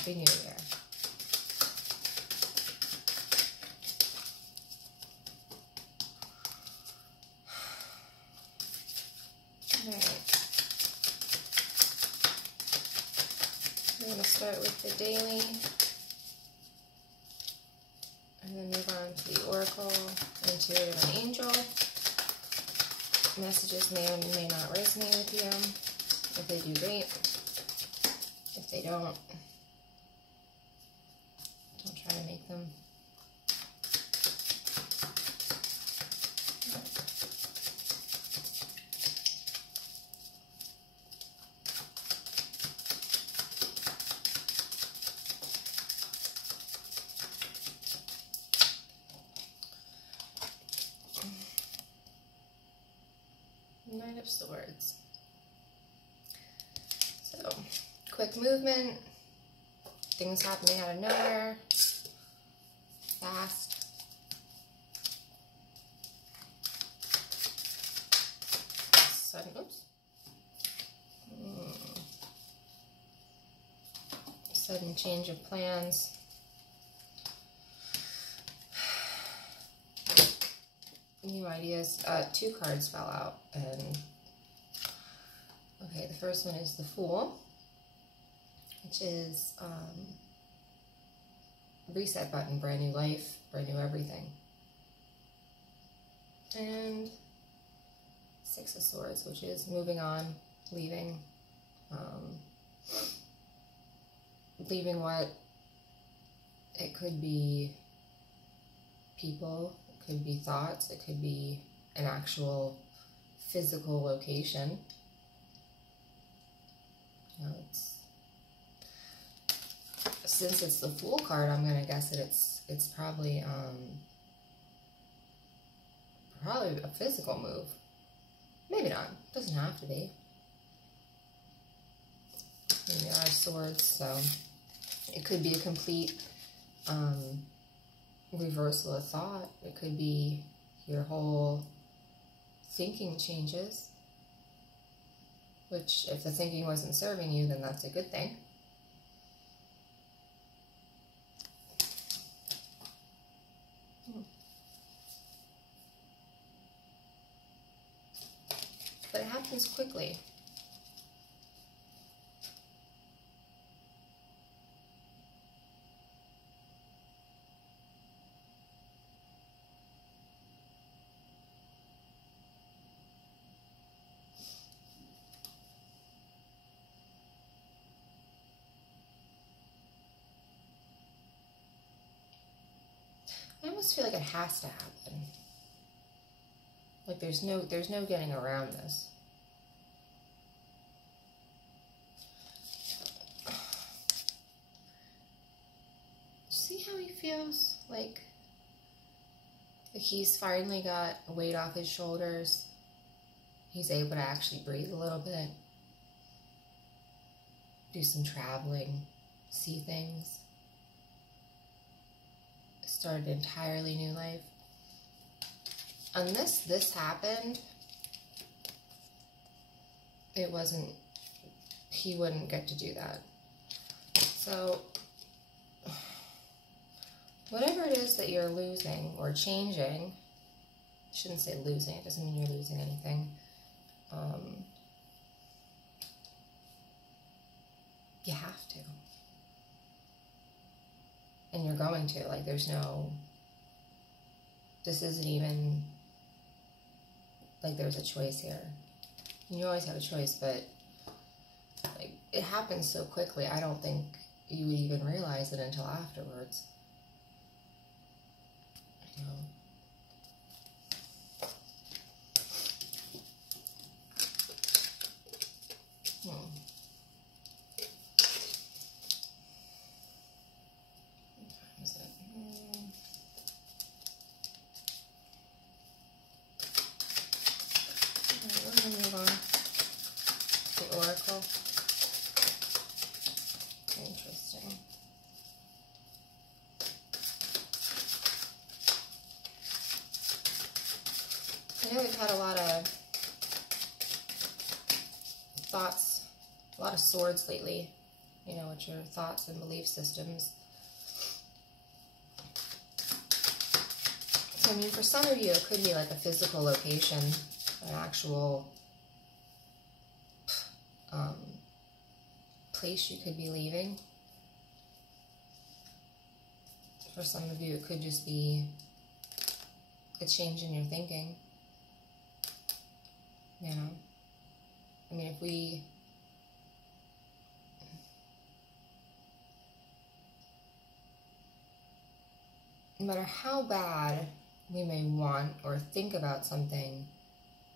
Happy New Year. We're going to start with the daily and then move on to the oracle and to an angel. Messages may or may not resonate with you. If they do, great. If they don't try to make them. Knight of Swords. So, quick movement, things happening out of nowhere, fast. Sudden, oops. Sudden change of plans. New ideas. Two cards fell out, and okay, the first one is the Fool, which is reset button, brand new life, brand new everything, and Six of Swords, which is moving on, leaving, leaving what it could be, people. Could be thoughts, it could be an actual physical location. You know, since it's the Fool card, I'm gonna guess that it's probably a physical move. Maybe not. Doesn't have to be. And there are swords, so it could be a complete reversal of thought. It could be your whole thinking changes, which if the thinking wasn't serving you, then that's a good thing. But it happens quickly. I almost feel like it has to happen. Like there's no getting around this. See how he feels? Like he's finally got a weight off his shoulders. He's able to actually breathe a little bit. Do some traveling. See things. Start an entirely new life. Unless this happened, he wouldn't get to do that. So, whatever it is that you're losing or changing, I shouldn't say losing, it doesn't mean you're losing anything. You have to. And you're going to, like, this isn't even, like, there's a choice here. And you always have a choice, but, like, it happens so quickly, I don't think you would even realize it until afterwards. You know? Interesting. I know we've had a lot of thoughts, a lot of swords lately. you know, with your thoughts and belief systems. So, I mean, for some of you, it could be like a physical location, an actual place you could be leaving. For some of you, it could just be a change in your thinking. You know? I mean, if we... no matter how bad we may want or think about something,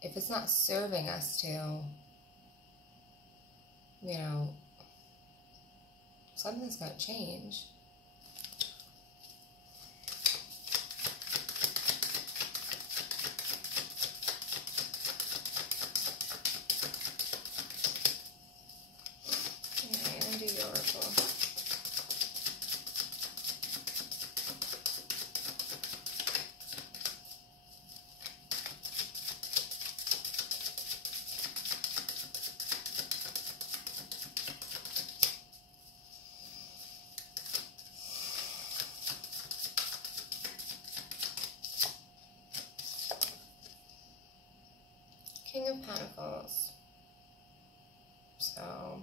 if it's not serving us to, you know, something's got to change. Okay, I'm going to do your oracle. King of Pentacles. So,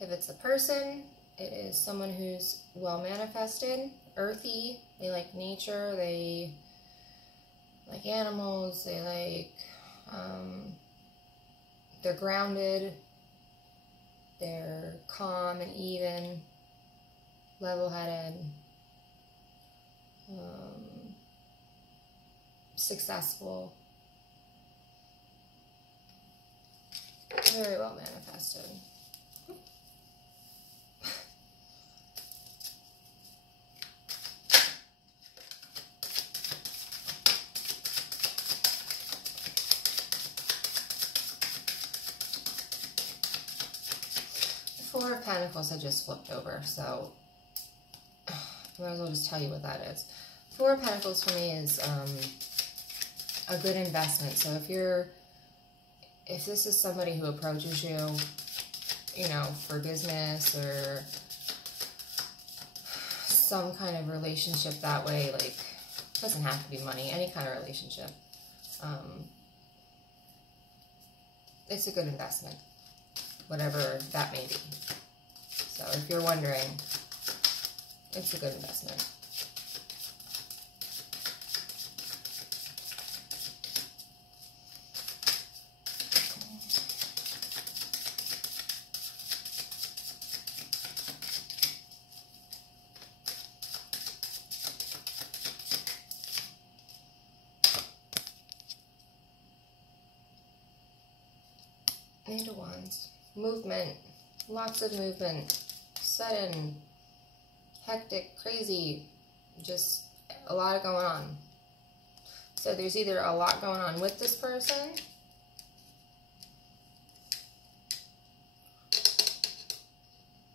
if it's a person, it is someone who's well manifested, earthy, they like nature, they like animals, they like, they're grounded, they're calm and even, level-headed, successful. Very well manifested. Four of Pentacles had just flipped over, so I might as well just tell you what that is. Four of Pentacles for me is a good investment. So if this is somebody who approaches you, you know, for business or some kind of relationship that way, like, it doesn't have to be money, any kind of relationship, it's a good investment, whatever that may be. So if you're wondering, it's a good investment. Eight of Wands. Movement. Lots of movement. Sudden. Hectic. Crazy. Just a lot going on. So there's either a lot going on with this person,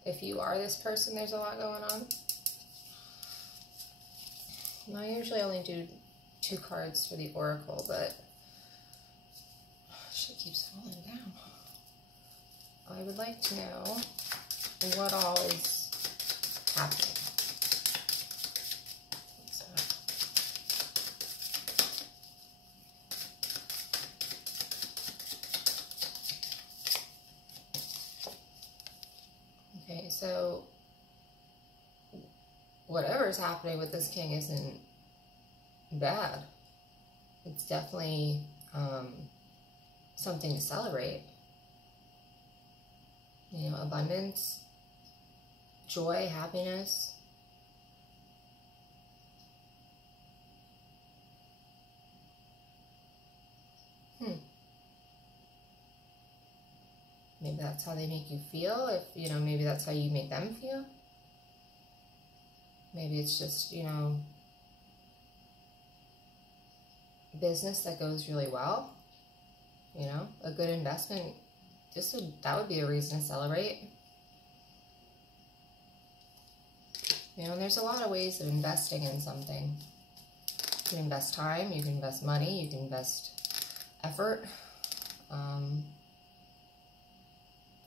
if you are this person, there's a lot going on. Now, I usually only do 2 cards for the oracle, but shit keeps falling down. I would like to know what all is happening. Okay, so whatever's happening with this king isn't bad. It's definitely something to celebrate. You know, abundance, joy, happiness. Maybe that's how they make you feel. If, you know, maybe that's how you make them feel. Maybe it's just, you know, business that goes really well. You know, a good investment. That would be a reason to celebrate. You know, there's a lot of ways of investing in something. You can invest time, you can invest money, you can invest effort.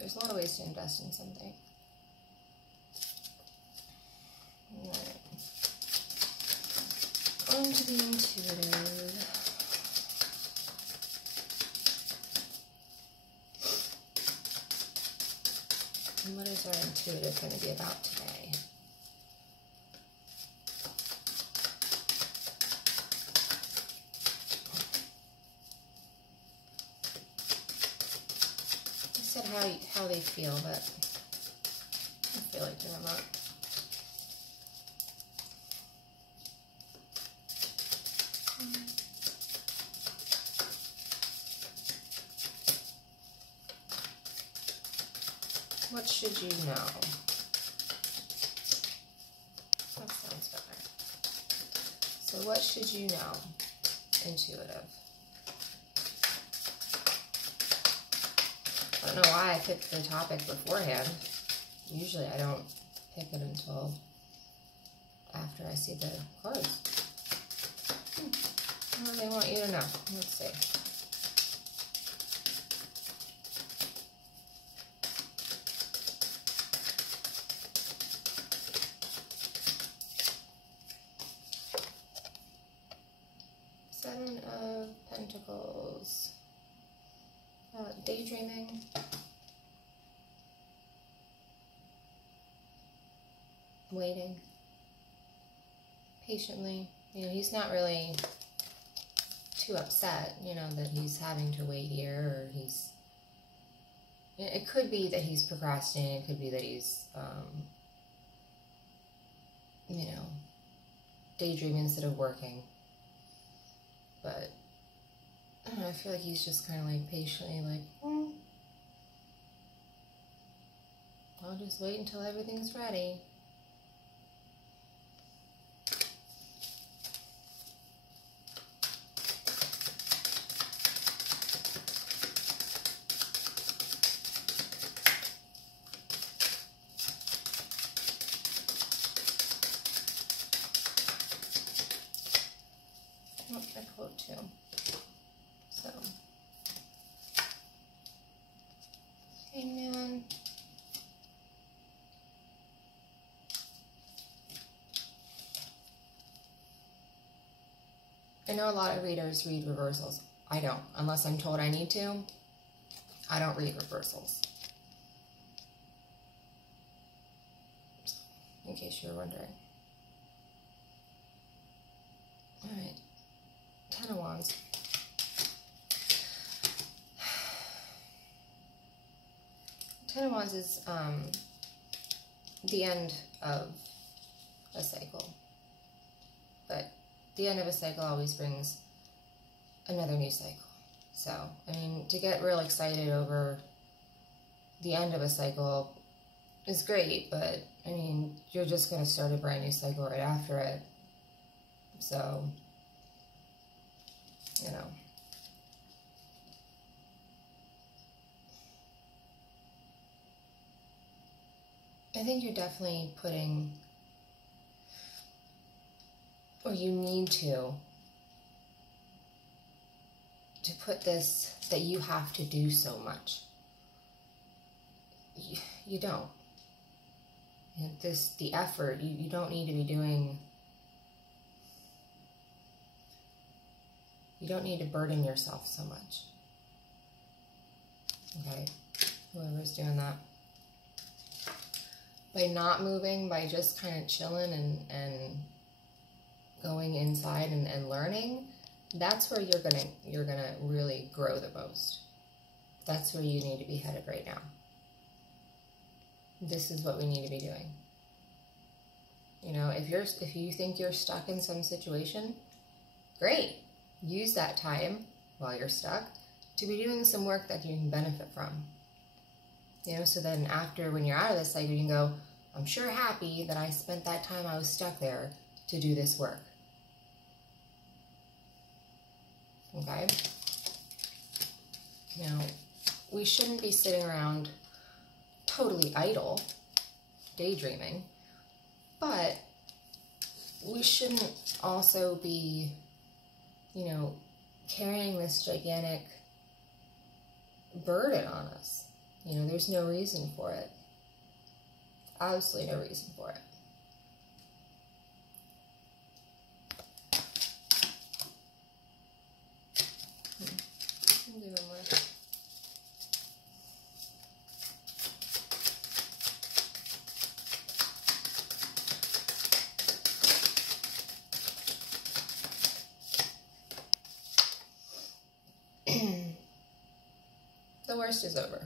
There's a lot of ways to invest in something. Alright. On to the intuitive. And what is our intuitive going to be about today? I said how they feel, but I feel like they're not. What should you know? That sounds better. So what should you know? Intuitive. I don't know why I picked the topic beforehand. Usually I don't pick it until after I see the cards. What do they want you to know? Let's see. Seven of Pentacles. Daydreaming. Waiting. Patiently. You know, he's not really too upset, you know, that he's having to wait here, or he's... It could be that he's procrastinating. It could be that he's, you know, daydreaming instead of working. But, I don't know, I feel like he's just kind of like patiently like, I'll just wait until everything's ready. I quote too. So, Hangman. I know a lot of readers read reversals. I don't. Unless I'm told I need to, I don't read reversals. In case you were wondering. Alright. Ten of Wands. Ten of Wands is the end of a cycle. But the end of a cycle always brings another new cycle. So, I mean, to get real excited over the end of a cycle is great, but, I mean, you're just going to start a brand new cycle right after it. So, you know. I think you're definitely putting, or you need to put this, that you have to do so much. You don't. The effort, you don't need to be doing, you don't need to burden yourself so much. Okay, whoever's doing that. By not moving, by just kind of chilling and going inside and learning, that's where you're gonna really grow the most. That's where you need to be headed right now. This is what we need to be doing. You know, if you think you're stuck in some situation, great. Use that time while you're stuck to be doing some work that you can benefit from. You know, so then after, when you're out of this cycle, you can go, I'm sure happy that I spent that time I was stuck there to do this work. Okay? Now, we shouldn't be sitting around totally idle, daydreaming, but we shouldn't also be, you know, carrying this gigantic burden on us. You know, there's no reason for it. Absolutely no reason for it. I'm doing more. The worst is over.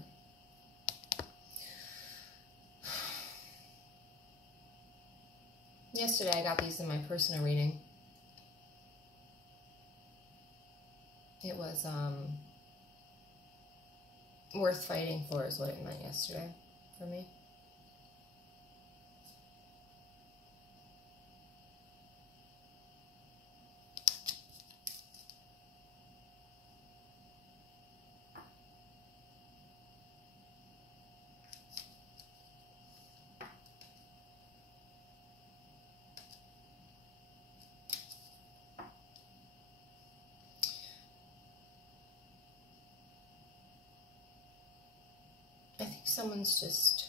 Yesterday I got these in my personal reading. It was worth fighting for is what it meant yesterday for me. I think someone's just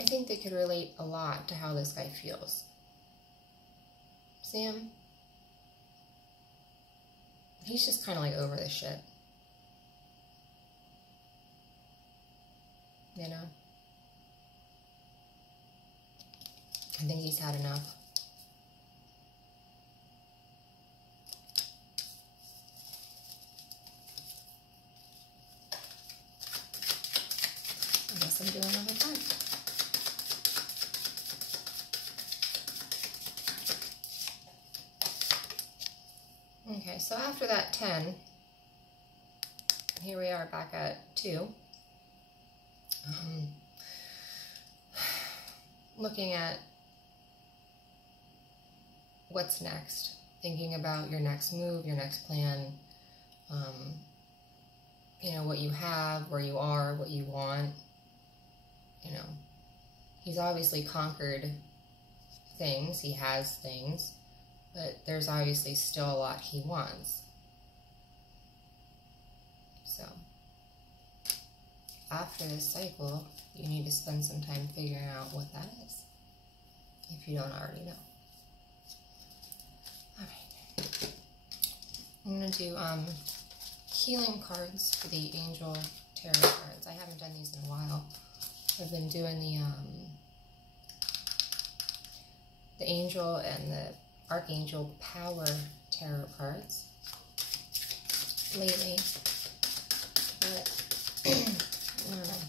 I think they could relate a lot to how this guy feels. See him? He's just kind of like over this shit. You know? I think he's had enough. I guess I'm doing another card. Okay, so after that 10, here we are back at 2. Looking at what's next, thinking about your next move, your next plan, you know, what you have, where you are, what you want. You know, he's obviously conquered things, he has things, but there's obviously still a lot he wants. So, after this cycle, you need to spend some time figuring out what that is, if you don't already know. Alright. I'm going to do healing cards for the Angel Tarot cards. I haven't done these in a while. I've been doing the Angel and the Archangel Power Tarot cards lately. But, I don't know.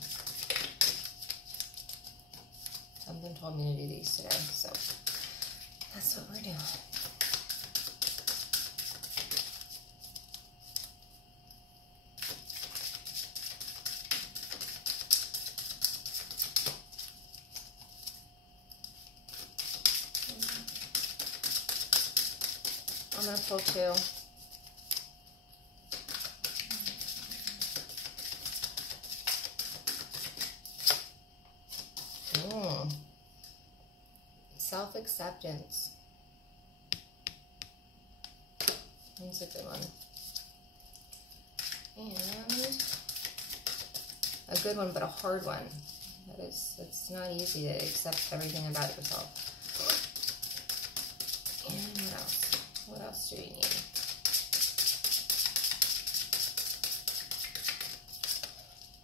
Something told me to do these today, so that's what we're doing. I'm going to pull 2. Self-acceptance. That's a good one. And a good one, but a hard one. It's not easy to accept everything about yourself. And what else? What else do we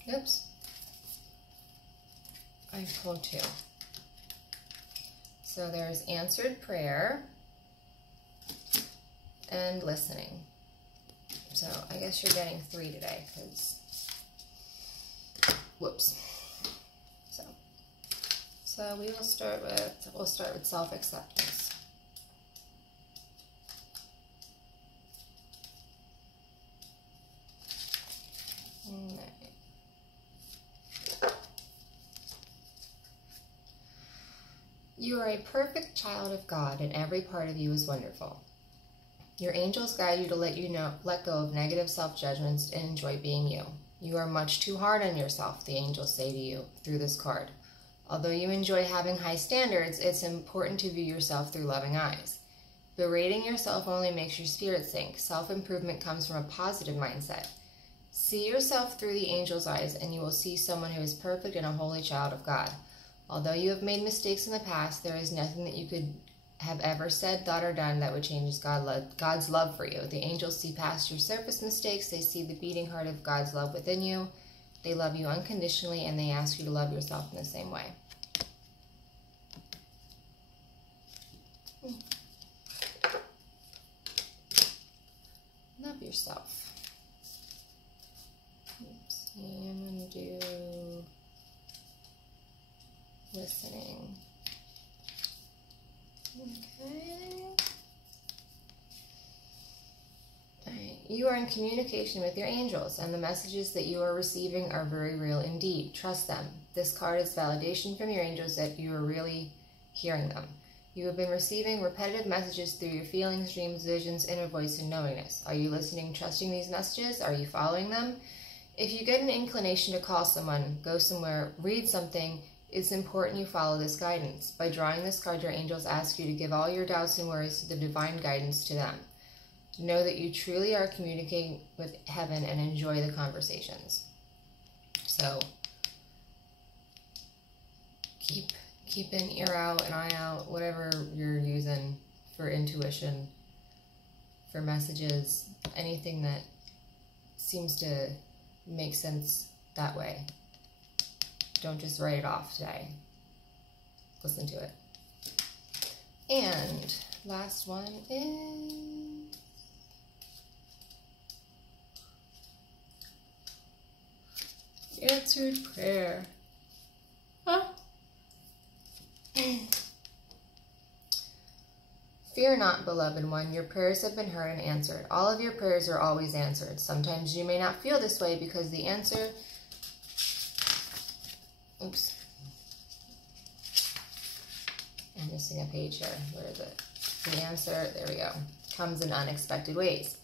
need? Oops. I pulled 2. So there's answered prayer and listening. So I guess you're getting 3 today, because, whoops. So we will start with self-acceptance. You are a perfect child of God, and every part of you is wonderful. Your angels guide you to let go of negative self-judgments and enjoy being you. You are much too hard on yourself, the angels say to you through this card. Although you enjoy having high standards, it's important to view yourself through loving eyes. Berating yourself only makes your spirit sink. Self-improvement comes from a positive mindset. See yourself through the angel's eyes, and you will see someone who is perfect and a holy child of God. Although you have made mistakes in the past, there is nothing that you could have ever said, thought, or done that would change God's love for you. The angels see past your surface mistakes. They see the beating heart of God's love within you. They love you unconditionally, and they ask you to love yourself in the same way. Love yourself. Oops. I'm going to do listening. Okay. Alright. You are in communication with your angels, and the messages that you are receiving are very real indeed. Trust them. This card is validation from your angels that you are really hearing them. You have been receiving repetitive messages through your feelings, dreams, visions, inner voice, and knowingness. Are you listening, trusting these messages? Are you following them? If you get an inclination to call someone, go somewhere, read something, it's important you follow this guidance. By drawing this card, your angels ask you to give all your doubts and worries to the divine guidance to them. Know that you truly are communicating with heaven and enjoy the conversations. So, keep an ear out, an eye out, whatever you're using for intuition, for messages, anything that seems to make sense that way. Don't just write it off today. Listen to it. And last one is answered prayer. Huh? Fear not, beloved one, your prayers have been heard and answered. All of your prayers are always answered. Sometimes you may not feel this way because the answer... Oops. I'm missing a page here. Where is it? The answer, there we go, comes in unexpected ways.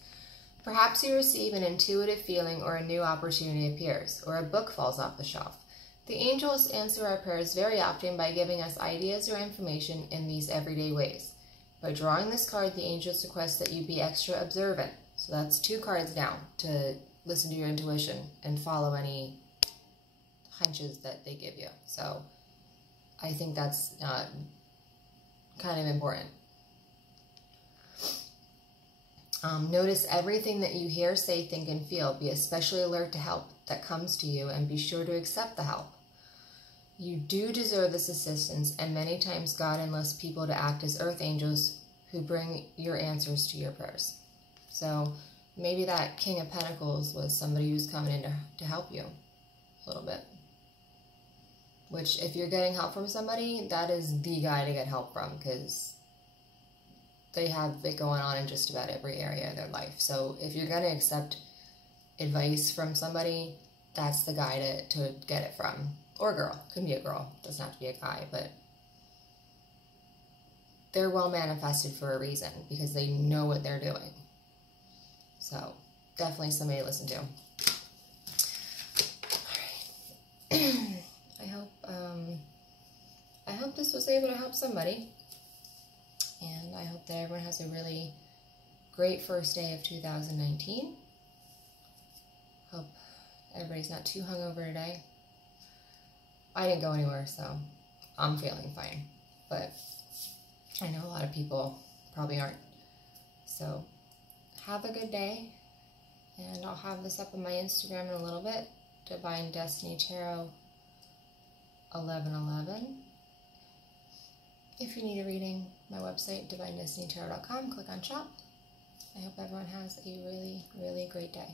Perhaps you receive an intuitive feeling or a new opportunity appears, or a book falls off the shelf. The angels answer our prayers very often by giving us ideas or information in these everyday ways. By drawing this card, the angels request that you be extra observant. So that's 2 cards now to listen to your intuition and follow any hunches that they give you. So I think that's kind of important. Notice everything that you hear, say, think, and feel. Be especially alert to help that comes to you, and be sure to accept the help. You do deserve this assistance, and many times God enlists people to act as earth angels who bring your answers to your prayers. So maybe that King of Pentacles was somebody who's coming in to help you a little bit. Which, if you're getting help from somebody, that is the guy to get help from, because they have it going on in just about every area of their life. So if you're going to accept advice from somebody, that's the guy to get it from. Or girl. Could be a girl. Doesn't have to be a guy, but they're well manifested for a reason, because they know what they're doing. So definitely somebody to listen to. Alright. I hope this was able to help somebody. And I hope that everyone has a really great first day of 2019. Hope everybody's not too hungover today. I didn't go anywhere, so I'm feeling fine. But I know a lot of people probably aren't. So have a good day. And I'll have this up on my Instagram in a little bit. Divine Destiny Tarot 1111. If you need a reading, my website, divinedestinytarot.com, click on shop. I hope everyone has a really, really great day.